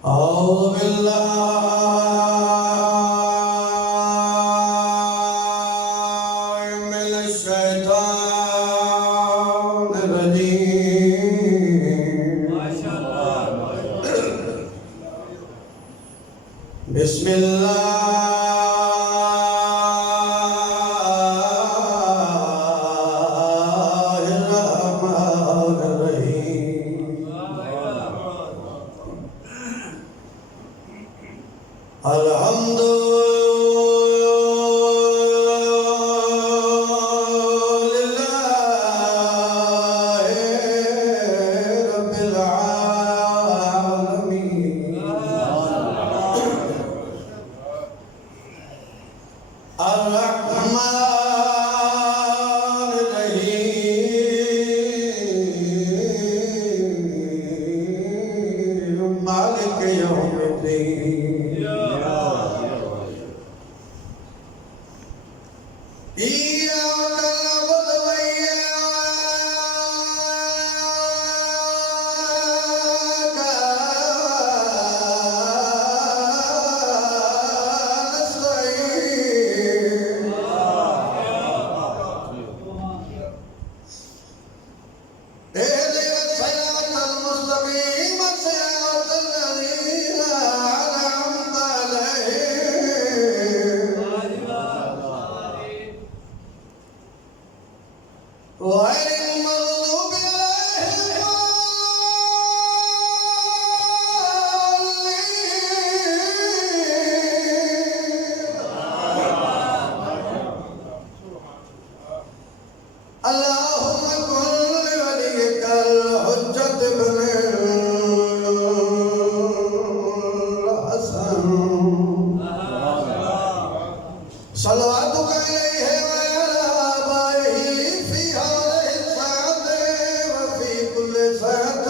أعوذ بالله من الشيطان الرجيم. ما شاء الله. بسم الله الرحمن الرحيم. الحمد لله رب العالمين. الرحمن الرحيم مالك يوم الدين. إياك نعبد وإياك نستعين. اهدنا الصراط المستقيم صراط الذين أنعمت عليهم غير المغضوب عليهم ولا الضالين. اللهم كن لوليك الحجة بن الحسن صلواتك عليه وعلى آبائه في هذه الساعة وفي كل ساعة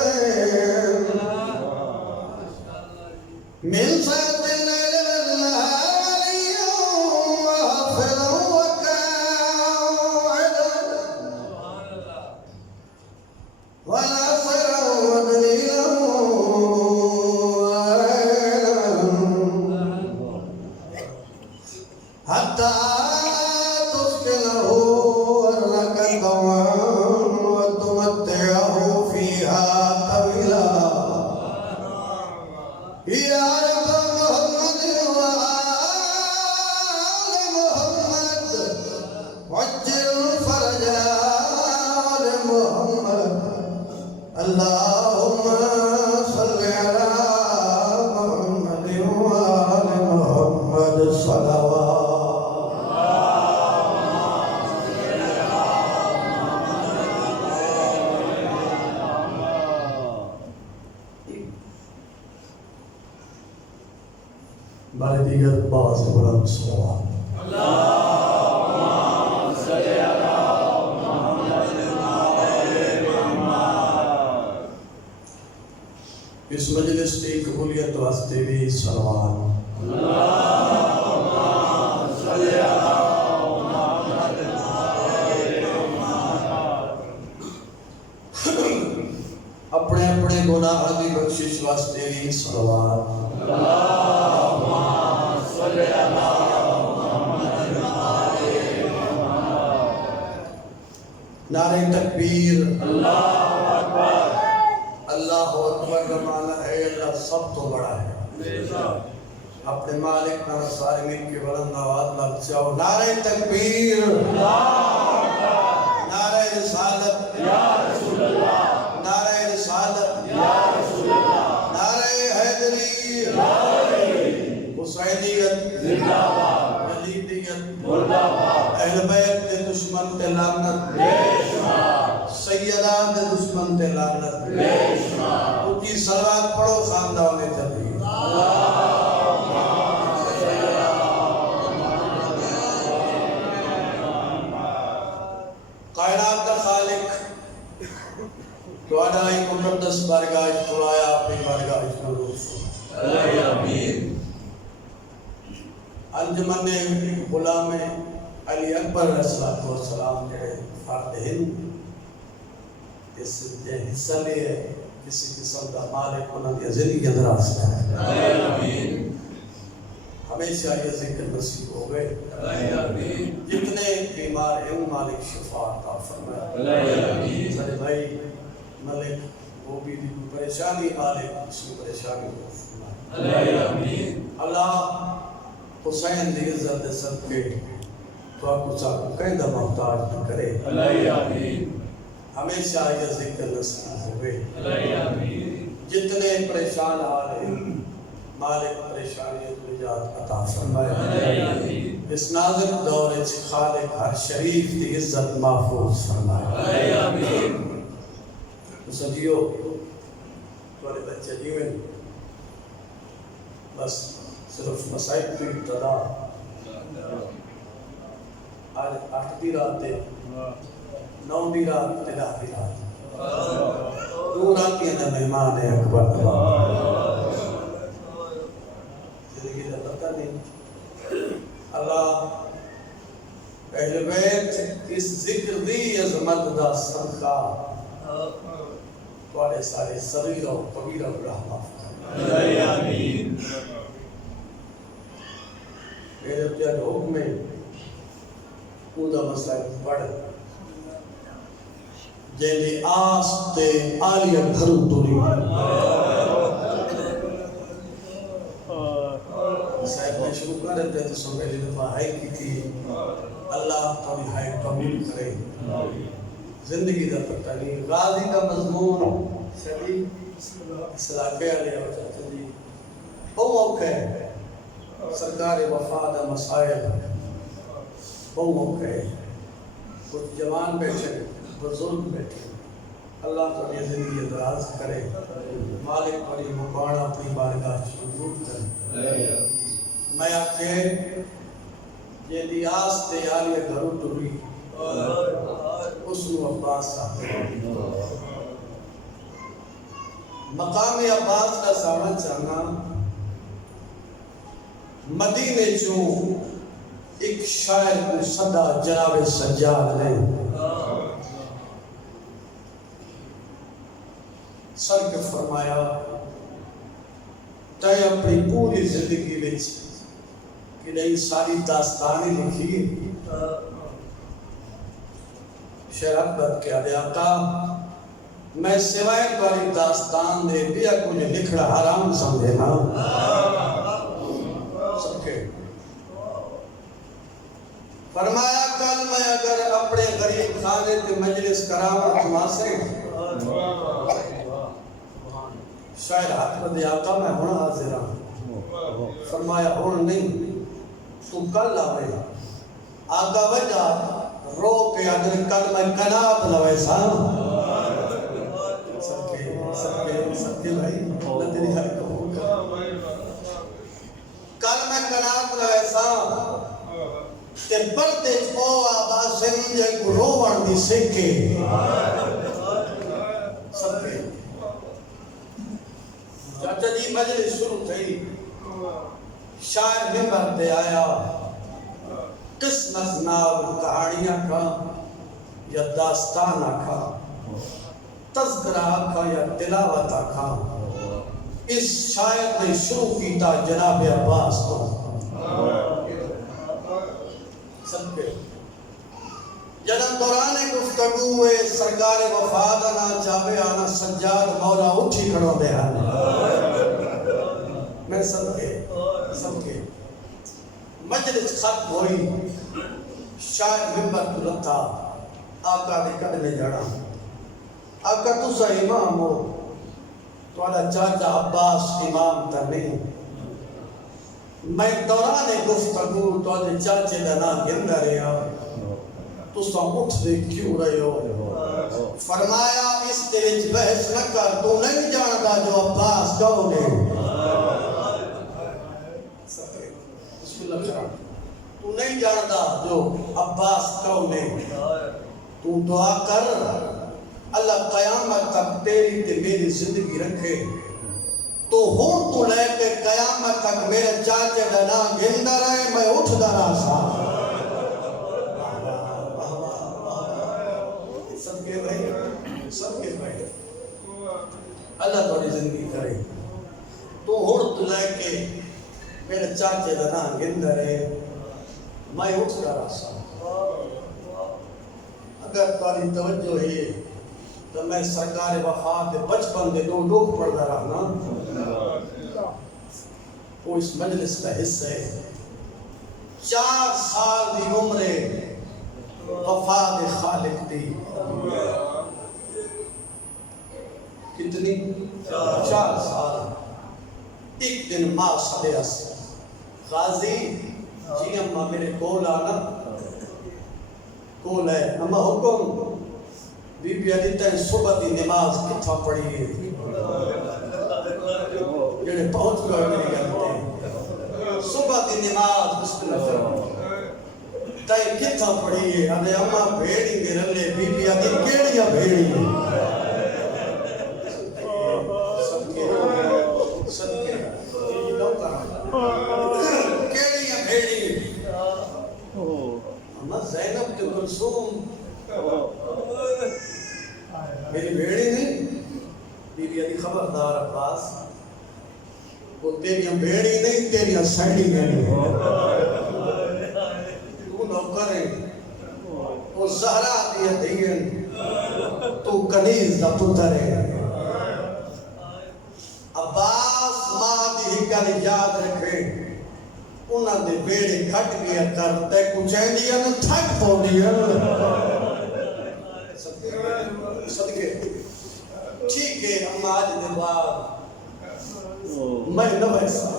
من ساعة الليل والنهار وليا وحافظا وقاعدا وناصرا ودليلا حتى تسكنه أرضك طوعا وتمتعه فيها طويلا. يا رب محمد وآل محمد وعجل فرج آل محمد. اللهم صل على محمد وآل محمد صلوات. बारे दीगर बाबा से बुलंद सलाम. इस मजलिस की कबूलियत वास्ते भी सलाम. अपने अपने गुनाह की बख्शिश वास्ते भी सलाम. नारे तकबीर, अल्लाह अकबर का माना है अल्लाह सब तो बड़ा है. अपने मालिक का सारे मिल के बुलंद आवाज लग जाओ. नारे तकबीर, नारे रिसालत, नारे रिसालत, नारे हैदरी, हुसैनियत, यजीदियत, अहले बैत के दुश्मन ते लानत, सैयदा के दुश्मन ते लानत. उनकी सलावत पढ़ो खानदान में चली. कायनात का खालिक तुहाडा ही मुकद्दस बारगाह खुलाया अपनी बारगाह में. आमीन. अंजुमन गुलाम अली अकबर अलैहिस्सलाम के फातिहिन इस हिस्सा लिए किसी किस्म का मालिक उन्होंने जिंदगी दराज करे। हमेशा ये जिक्र नसीब हो गए। जितने बीमार हैं मालिक शिफा अता फरमाए। सारे भाई मलिक वो भी परेशानी मालिक उसकी परेशानी को फरमाए। अल्लाह हुसैन दी इज्जत दे सदके तो आपको साथ कहदा मोहताज न करे। हमेशा ये जिक्र नसीब हो गए। जितने परेशान हाल हैं मालिक परेशानी निजात अता फरमाए। इस नाज़ुक दौर में खालिक हर शरीफ की इज्जत महफूज फरमाए। सदियो तुम्हारे बच्चे जीवन बस सिर्फ मसाइब की इब्तदा। आज 8 दी रात है, 9 दी रात, 10 दी रात, 2 रातियां दा मेहमान है अकबर। जिंदगी का पता नहीं। अल्लाह पहले बैठ इस जिक्र दी अज़मत दा सदका तुम्हारे सारे सगीर और कबीरा गुनाह माफ कर। मेरे प्यार हुक्म में पूरा मसला पढ़ जेली आस ते आलिया घर तुरी साहब ने शुरू कर देते तो सो पहली दफा हाई की थी। अल्लाह थोड़ी हाई कबूल करे। जिंदगी का पता नहीं गाजी का मजमून सदी सलाके वाले हो जाते जी बहुत औखा है। सरकार वफा दा मसाइल बहुत औखा है। कुछ जवान बैठे बुजुर्ग बैठे। अल्लाह थोड़ी जिंदगी दराज करे। मालिक थोड़ी मुबाना अपनी बारगाह मंजूर करे। मैं आखे ये लियास ते यारी घरों टुरी उसनु अब्बास मकाम अब्बास का सामना चाहना मदीने चो एक शायर को सदा जनाब सज्जाद ने सर के फरमाया तय अपनी पूरी जिंदगी में कि नहीं सारी दास्तानें लिखी शराबत के अदा मैं सिवाय वाली दास्तान दे दिया कुछ लिखना हराम समझे ना सबके फरमाया कल मैं अगर अपने गरीब खाने के मजलिस करावत मासे शायद हाथ में दियाता मैं होना हाजिर हूं। फरमाया और नहीं तू कल आवे आका वजह रो के अगर कल मैं कनात लवे सा सबके भाई तेरी हर कल मैं कनात लवे सा ते पर्दे ओ आवाज जे रोवण दी सेके सबके चाचा जी मजलिस शुरू थई शायर मिंबर पे आया किस्मत नाल कहानियां का या दास्तान का तज़किरा का या तिलावत का इस शायर ने शुरू किया जनाब अब्बास को सबके जन्म दौरान गुफ्तगू है सरकार वफाद ना जावे आना सज्जाद मौला उठी खड़ो दे मैं सबके मजलिस खत्म हुई शायद मिंबर तुलता आका दे कदमे जाना आका तुसा इमाम हो तुम्हारा चाचा अब्बास इमाम ता नहीं मैं दौरान गुफ्तगू तुम्हारे चाचे का नाम गिनदा रहा तुसा उठ दे क्यों रहे हो फरमाया इस दे विच बहस न कर तू नहीं जानदा जो अब्बास कौन है तू नहीं जानदा जो अब्बास कौन है तू दुआ कर अल्लाह कयामत तक तेरी ते मेरी जिंदगी रखे तो हुन तू लेके कयामत तक मेरे चाचे का नाम गिनदा रहे मैं उठदा रहा सा सबके भाई अल्लाह थोड़ी जिंदगी करे। तो हुण तो लैके मेरे चाचे का नाम गिंदर है, मैं उठता रहा। अगर तारी तवज्जो है तो मैं सरकार वफा के बचपन के दो दुख पढ़ता रहा। वो इस मजलिस का हिस्सा है। 4 साल की उम्र वफा के खालिक दी। कितनी? 4 साल। एक दिन माँ सदस गाजी जी अम्मा मेरे कोल आना कोल है। अम्मा हुक्म बीबी अली तैं सुबह की नमाज किथा पढ़ी है? जेड़े पहुंच गए मेरी गल ते सुबह की नमाज बिस्मिल्लाह तैं किथा पढ़ी है? अरे अम्मा भेड़ी के रले। बीबी अली केड़िया भेड़ी है? केड़िया भेड़ी? अम्मा ज़ैनब के कुलसूम मेरी भेड़ी नहीं। बीबी अली खबरदार अब्बास, वो तेरिया भेड़ी नहीं तेरिया सैनी भेड़ी है। तू नौकर है, वो ज़हरा दिया दीन, तू कनीज दा पुत्र है। अब्बास मां दी गल याद रखे, उन्होंने बेड़े घट गया करते कुछ न थक पौंदी सदके। ठीक है अम्मा आज के बाद मैं न वैसा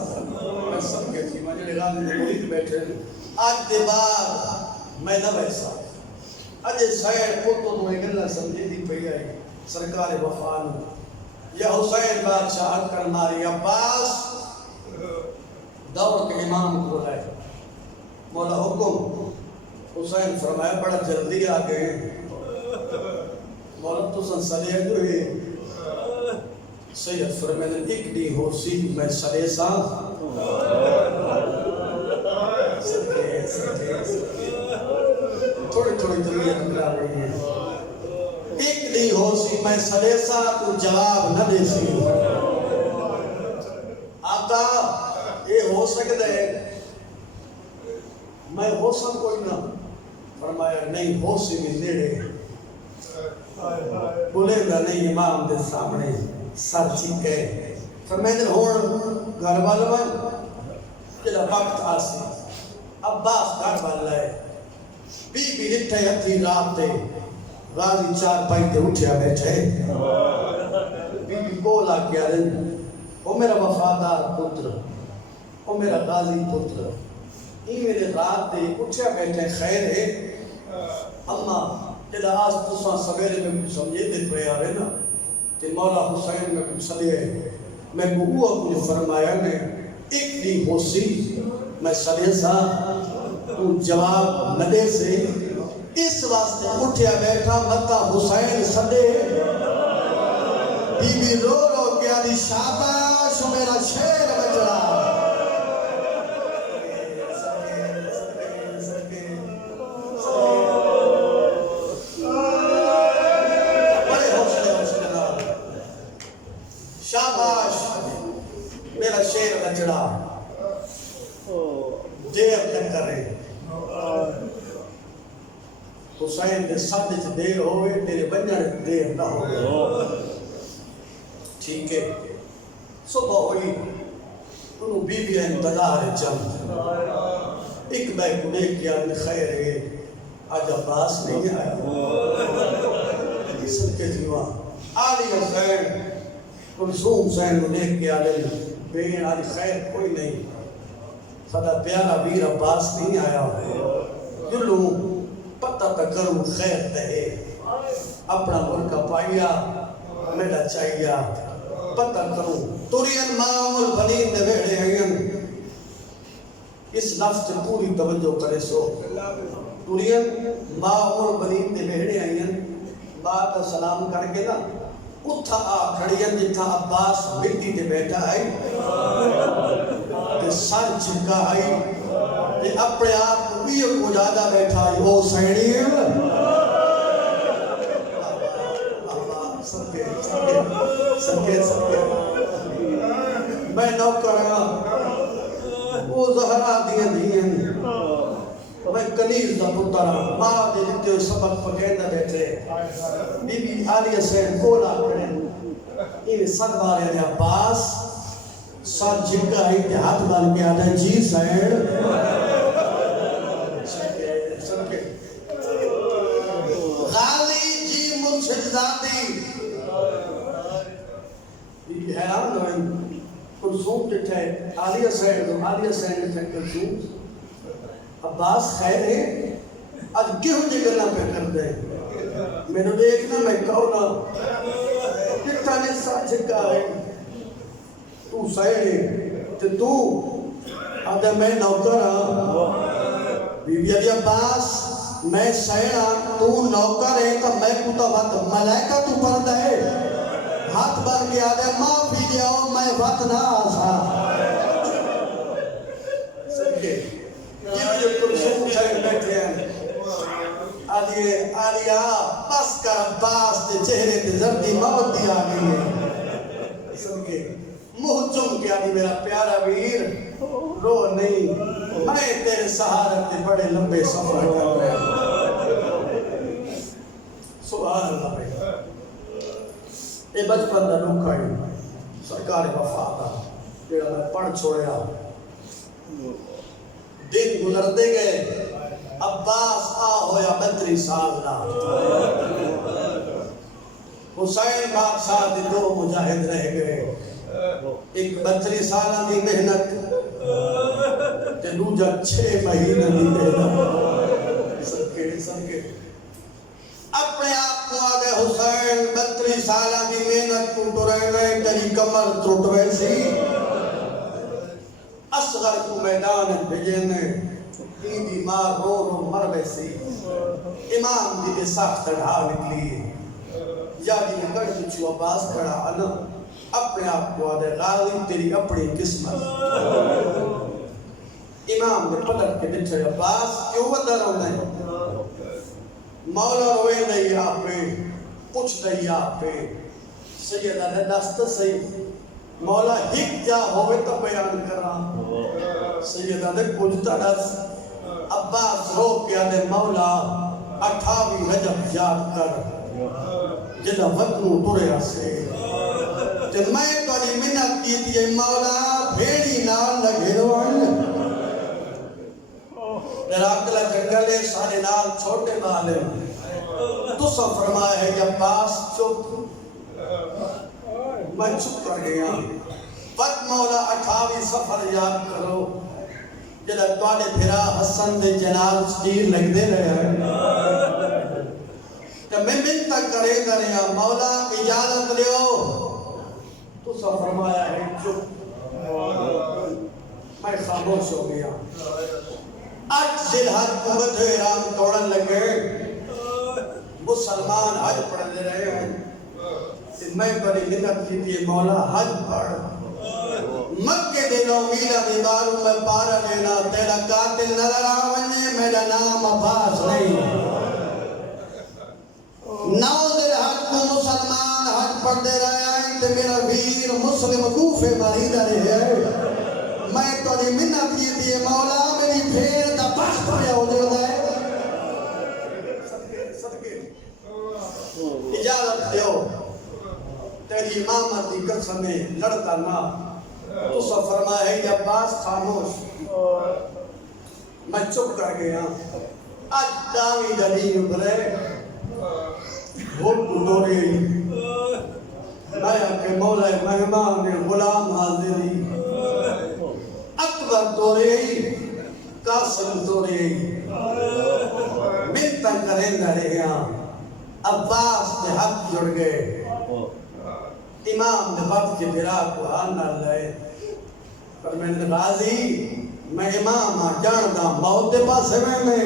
मैं सबके थी मैं जो रात में मुरीद बैठे आज के बाद मैं न वैसा। अजय सैड पोतो तो एक गल्ला समझी दी पई है सरकार वफा या हुसैन बादशाह कर मारी। अब्बास दौड़ के इमाम को लाए। मौला हुक्म। हुसैन फरमाया बड़ा जल्दी आ गए। मौला तो संसदे जो है सैयद फरमाया एक दी हो सी मैं सरे सा थोड़ी थोड़ी तबीयत मिला रही है। एक दी हो सी मैं सरे सा तू जवाब न दे सी। आता ये हो सकता है मैं हो सब कोई ना। फरमाया नहीं हो सी भी नेड़े बोलेगा नहीं इमाम के सामने सर चीके। फरमाया हुण घर वाल में जेड़ा वक्त आसी अब्बास घर वाल है बीबी लिठे हथी रात ते गाजी 4 पाई ते उठिया बैठे। बीबी कोल आ गया ओ मेरा वफादार पुत्र ओ मेरा गाजी पुत्र ई मेरे रात दे उठिया बैठे खैर है। अम्मा जेड़ा आज तुसा सवेरे में कुछ समझे दे पे आ रहे ना ते मौला हुसैन में कुछ सदे मैं को कुछ फरमाया ने एक दी होसी मैं सदे सा तू जवाब न दे से। इस वास्ते उठिया बैठा मता हुसैन सदे। बीबी रो रो के आदि शाबाश मेरा शेर बचड़ा। शाबाश मेरा शेर बचड़ा। देर न करे हुसैन के सद च देर होवे तेरे बंजन देर ना हो। ठीक है सुबह हुई उन्होंने बीबी इंतजार चल एक बैग को देख के आदमी खैर है आज अब्बास नहीं आया। सदके जीवा आली हुसैन कुलसूम हुसैन को देख के आले बेन आली खैर कोई नहीं सदा प्यारा वीर अब्बास नहीं आया। जुलू पता तक करूँ खैर तहे अपना मुल्का पाइया मेरा चाहिए पता करूँ तुरियन मामूल बनीन दे वेड़े आयन। इस लफ्ज़ से पूरी तवज्जो करे सो तुरियन मामूल बनीन दे वेड़े आयन। बात सलाम करके ना उठा आ खड़ियन जिथा अब्बास मिट्टी ते बैठा है ते सर झुका है ते अपने आप को भी को ज्यादा बैठा है वो सैनी सबके सबके सबके मैं नौकर वो ज़हरा दिए दिए मैं कनीज दा पुत्र मां दे दिते सबक पकेंदा बैठे बीबी आलिया से कोला पड़े इन सब बारे दे अब्बास सब जिंगा ही ते हाथ बाल के आदा जी सैड सबके गाली जी मुर्शिदादी बीबी हैरान होए कुलसूम जिथे आलिया सैड थे कुलसूम अब्बास खैर है आज क्यों जी गल्ला पे कर दे मैंने देखना मैं कौन कितना ने साथ का है तू सैड है ते तू आदे मैं नौकर बीबी अब्बास मैं सैड तू नौकर है तो मैं कुता बात मलाइका तू पर्दा है हाथ बांध के आदे माफी दियो मैं बात ना आसा सबके ये जो कुलसूम साइड बैठे हैं आलिया बस कर अब्बास के चेहरे पे जर्दी मौत दी आ गई है सबके मुंह चुम के आदि मेरा प्यारा वीर रो नहीं मैं तेरे सहारे पे बड़े लंबे सफर कर रहा हूं सुभान अल्लाह भाई ये बचपन का दुख है सरकार वफा का जेड़ा मैं पढ़ छोड़या दिन गुजरते गए अब्बास आ होया 32 साल का हुसैन बादशाह दे दो मुजाहिद रह गए एक 32 साल की मेहनत ते दूजा 6 महीने की मेहनत सबके अपने आप को आगे हुसैन 32 साल की मेहनत को टुरे तेरी कमर टूट वैसी असगर को मैदान भेजे ने बीमार रो मर वैसी इमाम जी के साथ चढ़ा निकली यादी कर जो अब्बास पड़ा अन अपने आप को आगे गाली तेरी अपनी किस्मत इमाम ने पलट के बिछे अब्बास क्यों बता रहा हूं मौला रोए नहीं आप पे कुछ नहीं आप पे सैयदा ने दस्त सही मौला हिक जा होवे तो बयान करा सैयदा ने कुछ दस अब्बास रो के आने मौला 28 रजब याद कर जिदा वतनू तुरे से ते मैं तोरी मिन्नत की थी मौला भेड़ी नाल लगे रोन रातला जंगले सारे नाल छोटे बाले तो सब फरमाया है कि अब्बास चुप मैं चुप कर गया पत मौला 28 सफर याद करो जरा तोड़े फिरा हसन दे जनाब तीर लगदे रहे तो मैं मिन्नत करे मौला इजाजत लियो तो सब फरमाया है चुप मैं खामोश हो गया आज जिलहज कुवत राम तोड़न लगे मुसलमान हज पढ़ने रहे हैं मैं बड़ी मिन्नत की थी मौला हज पढ़ मक्के दिनों मीरा दीवारों में पारा लेना तेरा कातिल नजर आवने मेरा नाम अब्बास नहीं 9 दिन हज को मुसलमान हज पढ़ते रहे हैं ते मेरा वीर मुस्लिम कूफे मरीदा रहे मैं तो मिन्नत की थी मौला मेरी फेर दा बस पड़े हो जाता है सबके इजाजत दो तेरी इमामत की कसम में लड़ता ना तो सब फरमाया है अब्बास खामोश मैं चुप कर गया आज दावी गली उभरे भूल टूटोरी मैं के मौला मेहमान गुलाम हाजिरी अकबर तोरे कासिम तोरे मिन्नत करें रहे अब्बास के हाथ जुड़ गए इमाम ने वक्त के फिरा को आना लाए पर मैंने राजी मैं इमाम जानदा मौत के पास है मैं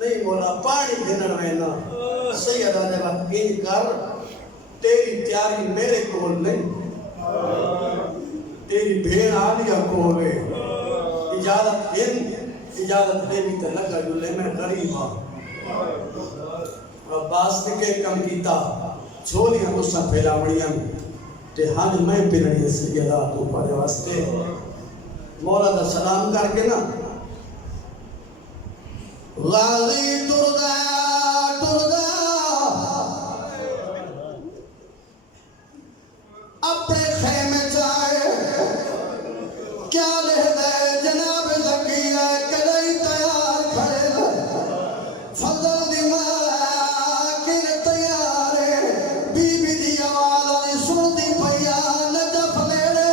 नहीं बोला पानी गिनन में ना सैयदा ने बात इन कर तेरी तैयारी मेरे को नहीं तेरी भेड़ आलिया को है इजाजत देवी तो लगा जो ले मैं गरीब हां अब्बास ने के कम कीता झोलियां तुसा फैलावणियां ते हज मैं पिरणी सैयदा तू पारे वास्ते मौला दा सलाम करके ना गाजी टुरदा टुरदा अपने खेमे जाए क्या ले दे जनाब लकीया कदई तैयार खड़े फजल दी मां किन तैयार बीबी दी आवाज़ सुनती भैया नजफ नेड़े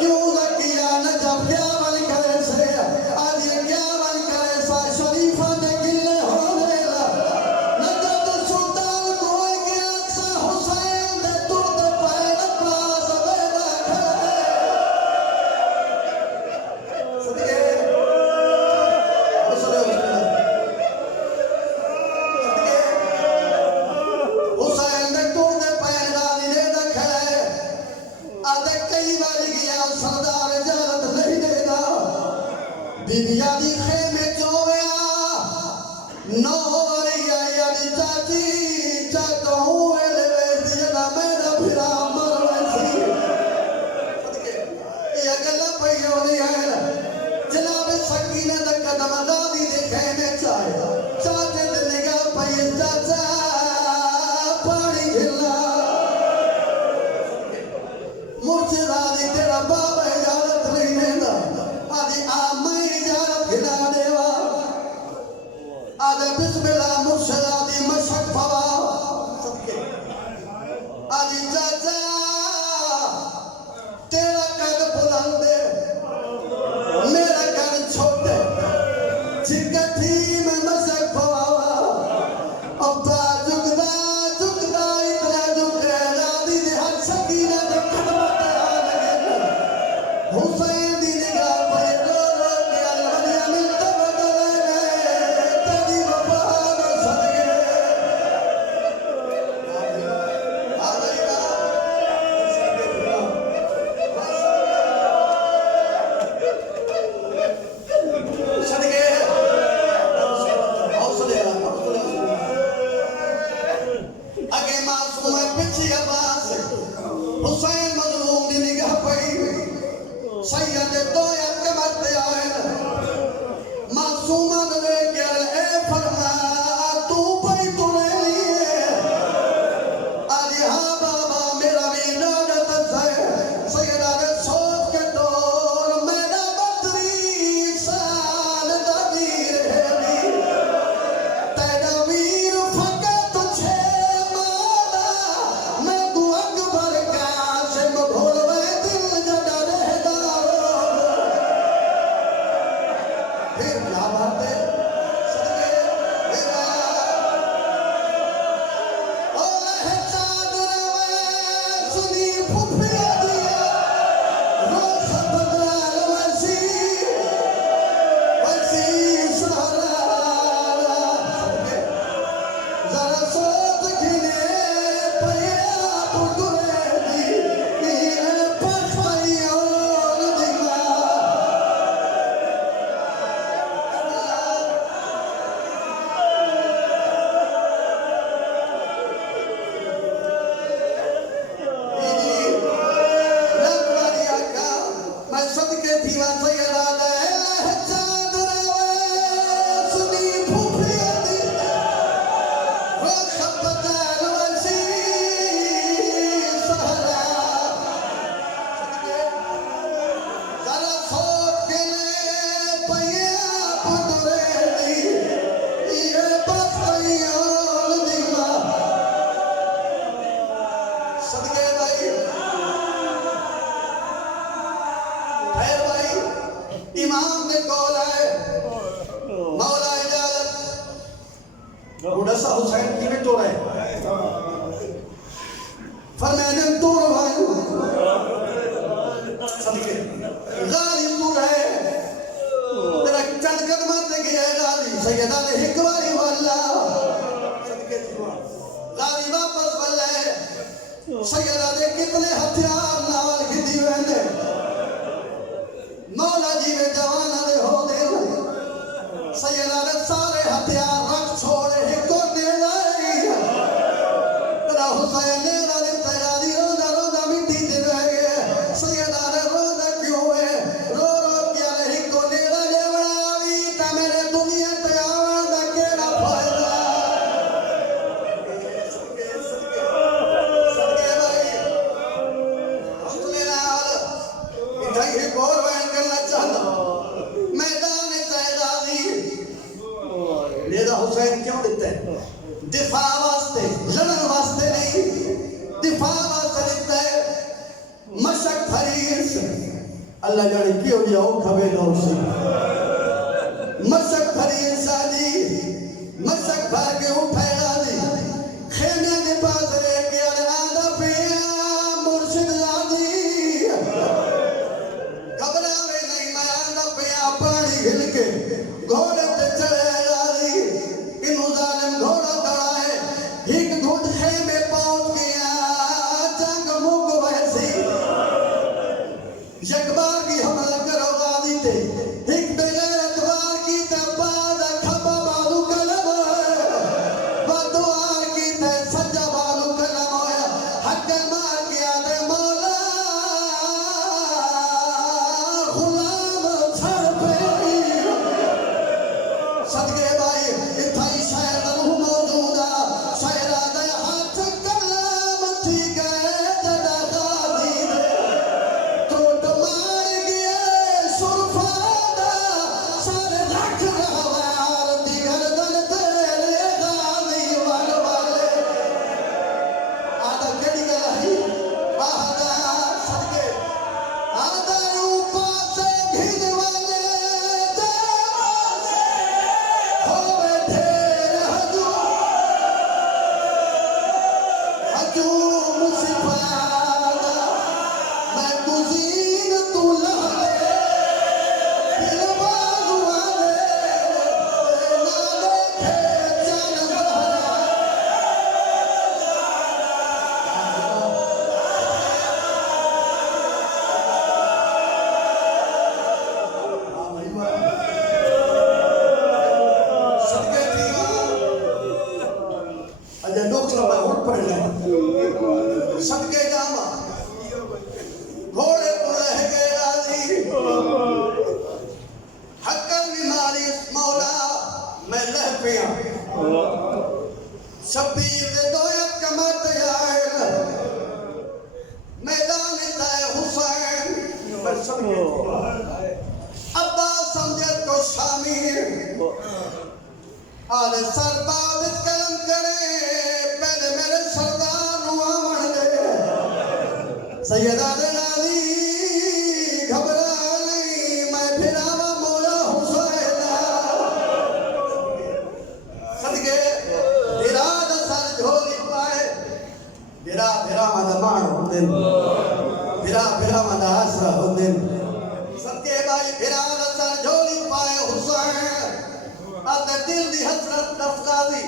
क्यों लकीया नजफ क्या बन करे से आज क्या बन करे सा शरीफा दे गिले होने नजफ सुल्तान कोई के अक्सा हुसैन दे तुर्द पैर पास बेदा खड़े सदके हुसैन दे तुर्द पैर गाली दे खड़े आदे कई बारी गया सरदार इजाजत नहीं देगा बीबिया दी खेमे चोया नौ वारी आई आदी चाची चाचा हूँ वेले वेसी जना मेरा फिरा मर वैसी ये गल्ला पई होनी है जनाब सकीना दा कदम दादी दे खेमे चाया चाचे दे निगाह पई चाचा पानी गिला मुर्शिदा दी तेरा बाबा इजाजत नहीं देता आदि आ मैं इजाजत खिला देवा आदि बिस्मिल्लाह मुर्शिदा दी मशक फवा आदि चाचा तेरा कद बुलंद मेरा कद छोटे जिकठी में मशक फवा अब्बा जुगदा जुगदा इतना जुगदा दादी दे हर सकीना दे कदम पे आ लगे हुसैन दी निगाह पे रो रो के अलवरिया मिलता बदले तेरी वफा दा सदके आ गईगा सदके हौसले आगे मासूम है पीछे अब्बास हुसैन मजलूम दी निगाह पई सैयद दो के मरते आए मासूमा दे के ए फरमा तू पई तुने लिए आज हां बाबा मेरा भी नागत है सैयदा दे सोच के तोर मेरा 32 साल दा वीर है तेरा वीर फकत छे माला मैं तू अकबर कासिम भोलवे दिल जड़ा रहदा फिर क्या बात है सदके मेरा ओ लह चादर में सुनी फुफिया दिया रोज बदल वसी वसी सहारा सदके जरा सोच खिले पया पुटुरे दी ये पछाई और दिमा रखवारिया का मैं सदके थी वा सैयदा दे चादर में सुनी फुफिया दिया रोज बदल वसी सहारा जरा सोच के ले पया पुटुरे दी ये पछाई और दिमा सदके भाई है भाई इमाम ने कौल है मौला इजाजत बूढ़ा सा हुसैन की में तोड़ा है फरमाने तोड़ भाई सदके गालिब तोड़ है तेरा चंद कदम ते गया गाली सैयदा ने एक बारी वाला सदके गाली वापस वाला सैयदा ने कितने हथियार नाल खिदी वेंदे मौला जी में जवाना दे हो दे सैयदा ने सारे हथियार रख छोड़े क्यों देते हैं? दिफा वास्ते, लड़न वास्ते नहीं, दिफा वास्ते देता है। मशक फरीस अल्लाह जाने क्यों जाओ खबे लो सी मशक फरीस साजी मशक भर के उठे गाजी खेमे के पास रह के आदा पे मुर्शिद गाजी घबरावे नहीं मैं आदा पे पानी हिल के घोड़े पे चढ़े गाजी इनु जालिम घोड़ा दौड़ाए एक घुट खेमे पहुंच गया जंग मुक वैसी यकबार की हमला करो गाजी थे एक बेगैर अतवार की तबाद खबा बालू कलम बदुआर की ते सज्जा बालू कलम होया हक मार के आदे मौला गुलाम छड़ पे सदके भाई इथाई शायद रूह मौजूदा शायद आदे हाथ कलम थी गए जदा गाजी दे टोट मार गए सुरफादा सारे रख रहार दिगर दल तेरे गाजी वाले वाले आदा केड़ी गल है आदा सदके आदा ऊपर से घिन वाले हो बैठे हजूम सिफादा मैं कुजीन तू लहले दिल बाजू वाले ना देखे चन बहरा सदके दीवा अजे लोग सब उठ पड़े सदके जावा घोड़े पर रह गए गाजी हक्कल बीमारी मौला मैं लह पिया शबीर दे दोया कमत आए मैदान ताए हुसैन मैं सदके अब्बा समझत को शामिर आले सरबाद कलम करे पहले मेरे सरदार नुआवण दे सैयदा दे गाजी घबरा नहीं मैं फिरावा मोला हुसैना सदके इराद सर झोली पाए बिरा बिरा मदमान हुंदिन बिरा बिरा मदासरा हुंदिन सदके भाई इराद सर झोली पाए हुसैन आदे दिल दी हसरत नफगाजी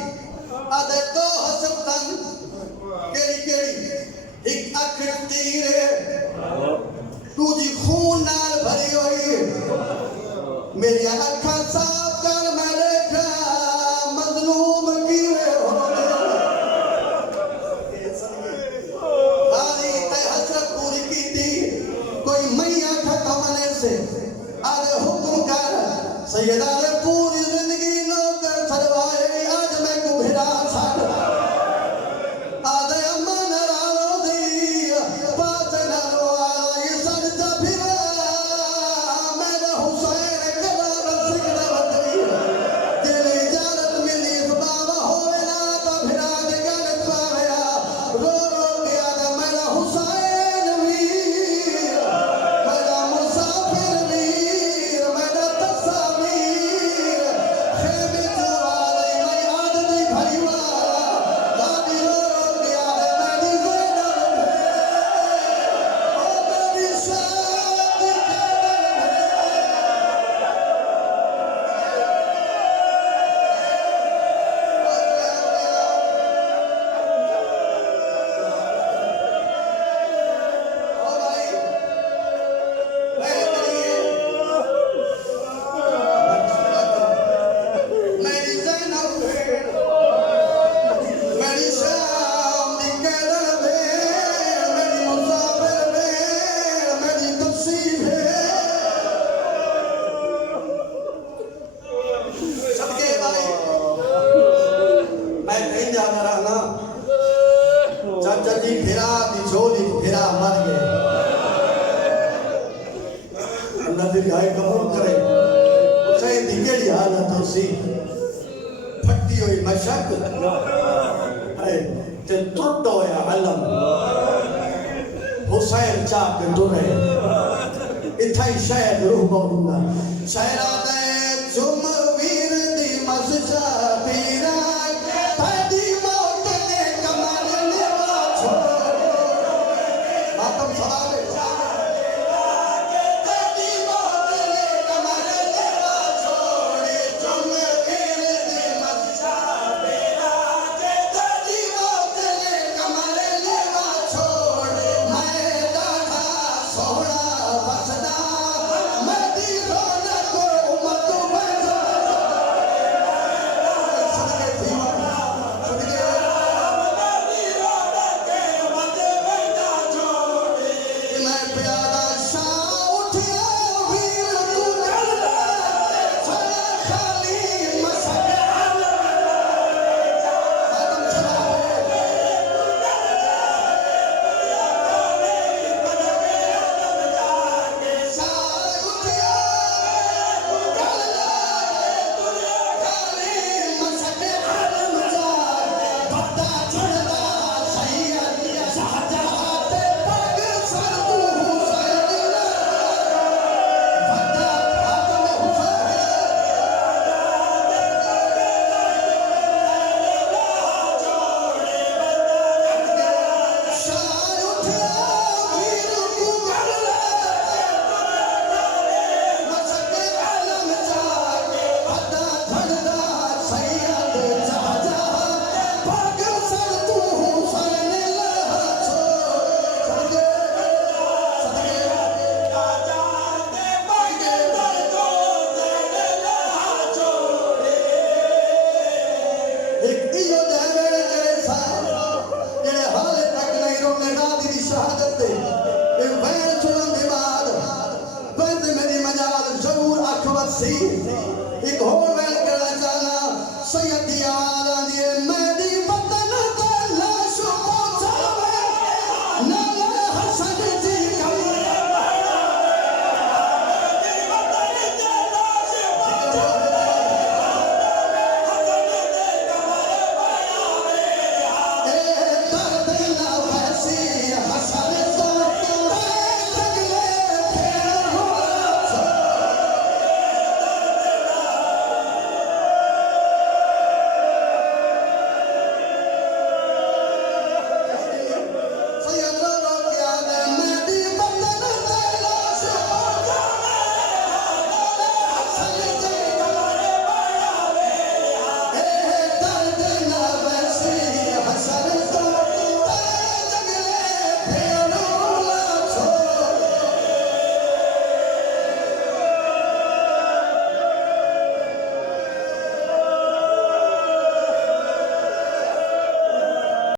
आदे दो हसरतन केड़ी केड़ी एक अख तीरे दूजी खून नाल भरी हुई मेरी अखा साफ कर मैं देखा मजलूम कीवे हो गाजी ते हसरत पूरी की थी कोई मैया खत्म होने से आदे हुक्म कर सैयदा ने पूरी जिंदगी नौकर छड़वाए आज मैं को भिड़ा छाड़ आदे अम्मा नालो दी बात नालो आई सद जफिरा मैं हुसैन कला रसिकना बदली दिल इजाजत मिली बाबा होवे ना तो भिड़ा दे गल पाया रो रो गया दे मेरा हुसैन वीर मेरा मुसाफिर वीर मेरा तस्वीर खेमे जवाले मैं याद दी भरी वाला गाड़ी रो रो गया दे मेरी ज़ैनब है ओ मेरी शादी ओ भाई मेरी ज़ैनब है मेरी शाम दी कैदन है मेरी मुसाफिर है मेरी तफसीर है सबके भाई मैं कहीं जाना रहना चाचा जी फिरा दी झोली फिरा मर गए अल्लाह तेरी हाय कबूल करे उसे दी केड़ी हालत होसी फट छपती हुई मशक ते टुट होया अलम हुसैन चाक दुरे इथा ही शायद रूह मौजूदा शायरा दे चुम वीर दी मस्सा पीरा तादी मौत ने कमर लेवा छोड़ मातम सवाले तादी मौत ने कमर लेवा छोड़ चुम वीर दी मस्सा पीरा तादी मौत ने कमर लेवा छोड़ मैं दादा सोहरा बसदा एक और